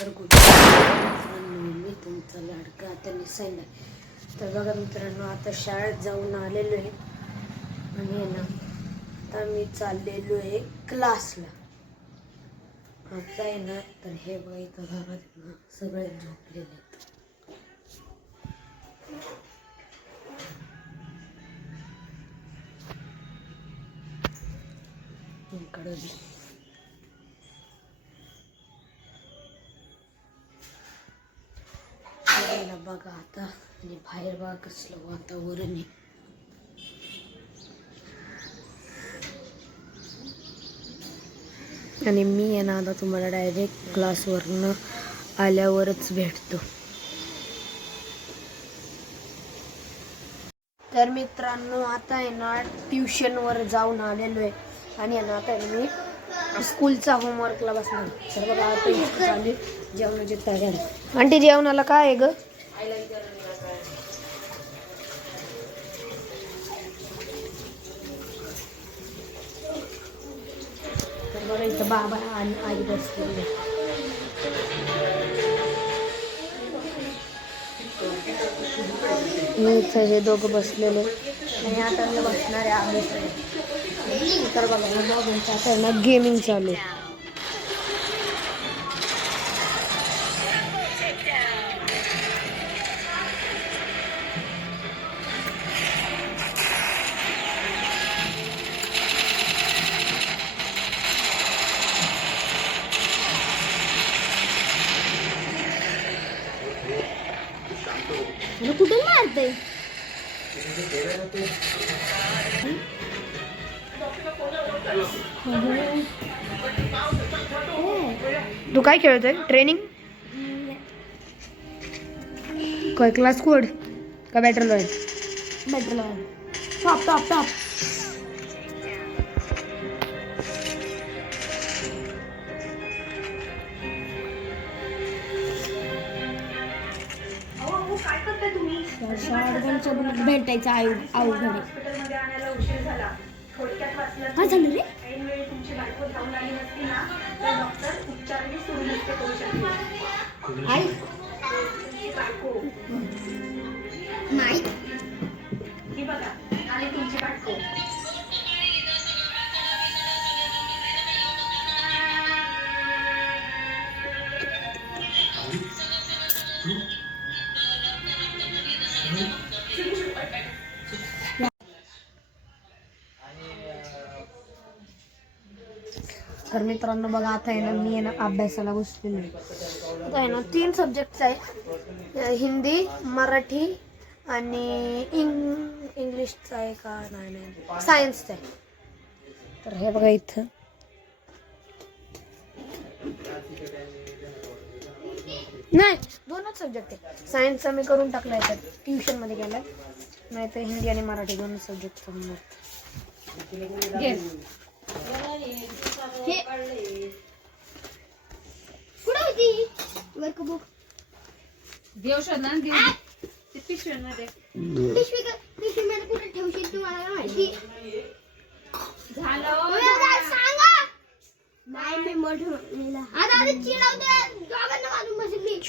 तर मित्रांनो मी तुमचा लाडका त्यांनी सांगितलं. तर बघा मित्रांनो आता शाळेत जाऊन आलेलो आहे आणि ना आता मी चाललेलो आहे क्लासला. आता आहे ना तर हे बघा इथं घरात ना सगळे झोपलेले आहेत. इकडे बघा आता आणि बाहेर बघा कसलं वातावरण आहे. आणि मी आहे ना आता तुम्हाला डायरेक्ट क्लासवरनं आल्यावरच भेटतो. तर मित्रांनो आता आहे ना ट्युशनवर जाऊन आलेलो आहे आणि आहे ना आता आहे मी स्कूलचा होमवर्कला बसणार. तर बघा आता इथं चालू जेवणाची तयारी. आंटी जेवणाला काय आहे ग? तर बघा इथं बाबा आणि आई बसलेले. मी इथं हे दोघं बसलेले आणि आता मी बसणार आहे अभ्यास. तर बघा दोघांचं आता आहे ना गेमिंग चालू आहे. कुठून मारते तू काय खेळतोय? ट्रेनिंग काय? क्लास कोड का battle royal? Battle royal. Top top top. काय करताय तुम्ही? भेटायचं हॉस्पिटलमध्ये आणायला उशीर झाला. थोडक्यात वाचलं काय झालं रे? ऐनवेळी तुमची बायको धावून आली नसती ना तर डॉक्टर उपचारही सुरू नसते करू शकले. आई बायको नाही ही बघा आणि तुमची बायको. तर मित्रांनो बघा आता आहे ना मी आहे ना अभ्यासाला बसलेलो आहे. आता आहे ना 3 सब्जेक्ट्स आहे. हिंदी, मराठी आणि इंग्लिशचा आहे का नाही सायन्सचा आहे. तर हे बघा इथं नाही 2च सब्जेक्ट आहे. सायन्सचा मी करून टाकलाय तर ट्युशनमध्ये गेलाय. नाही तर हिंदी आणि मराठी 2 सब्जेक्ट होमवर्क. कुठं होती वर्क बुक? देव शोधला ते पिशवीमध्ये. पिशवीमध्ये कुठे ठेवशील तू मला माहिती झालं. सांगा नाही मी मोठं आता चिडवते दोघांना मारून बसली.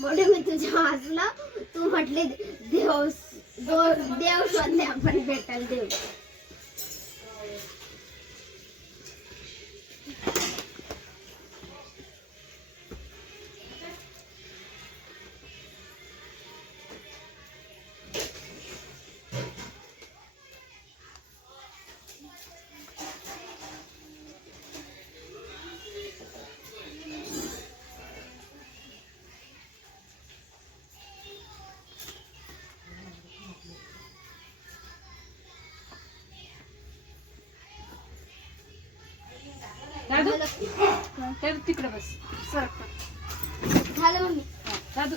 मोठे मी तुझ्या वाचला तू म्हटले देव शोधले आपण भेटायला देव. दादू तिकडे बस. सर झालं मम्मी. दादू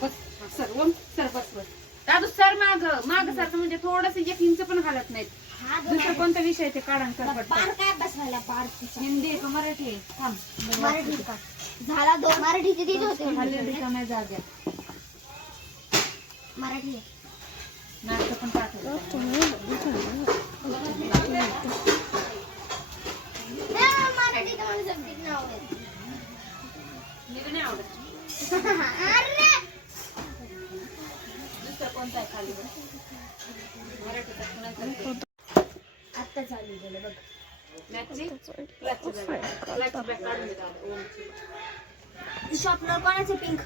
बस. सर ओम सर बस बस. दादू सर माग सारखं म्हणजे थोडस 1 इंच पण हालत नाहीत. दुसरा कोणता विषय ते काढा सर पटकन. काय बसवायला पार हिंदी का मराठी आहे? थांब. मराठी का झाला 2 मराठीचे दिले होते. खाली रिकाम्या जाग्या मराठी नाटक पण पाठवलं. मी नाही आवडत. दुसरं कोणतं आहे खाली बघ. मराठीचा कुणाचा? आता चालू झालं बघ. मॅथची? क्लासची बॅग. क्लासची बॅग काढून दे दादा, ओमची. शॉपनर कोणाचे पिंक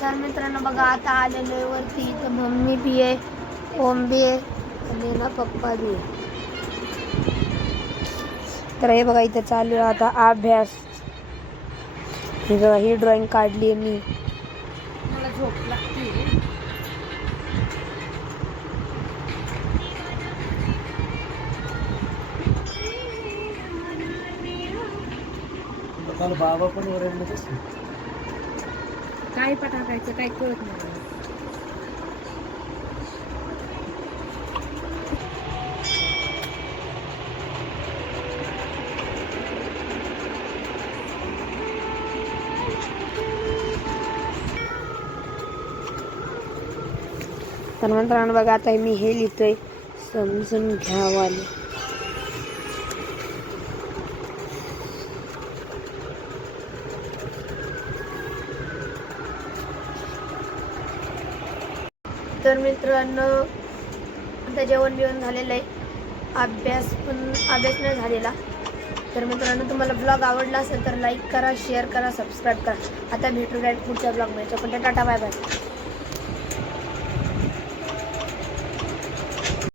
तर मित्रांनो बघा आता आलेलो आहे वरती. तर मम्मी बी आहे, ओम बी आहे आणि ना पप्पा बी आहे. तर हे बघा इथं चालू आहे आता अभ्यास. हे बघा ही ड्रॉइंग काढली आहे मी. मला झोप लागते. बाबा पण ओरडलेच काय टाकायचं काय कळत नाही. तर मित्रांनो बघा आता मी हे लिहितोय, समजून घ्यावाले. तर मित्रांनो आता जेवण बिवण झालेलं आहे, अभ्यास नाही झालेला. तर मित्रांनो तुम्हाला ब्लॉग आवडला असेल तर लाईक करा, शेअर करा, सबस्क्राईब करा. आता भेटू पुढच्या ब्लॉगमध्ये. पण टाटा बाय बाय.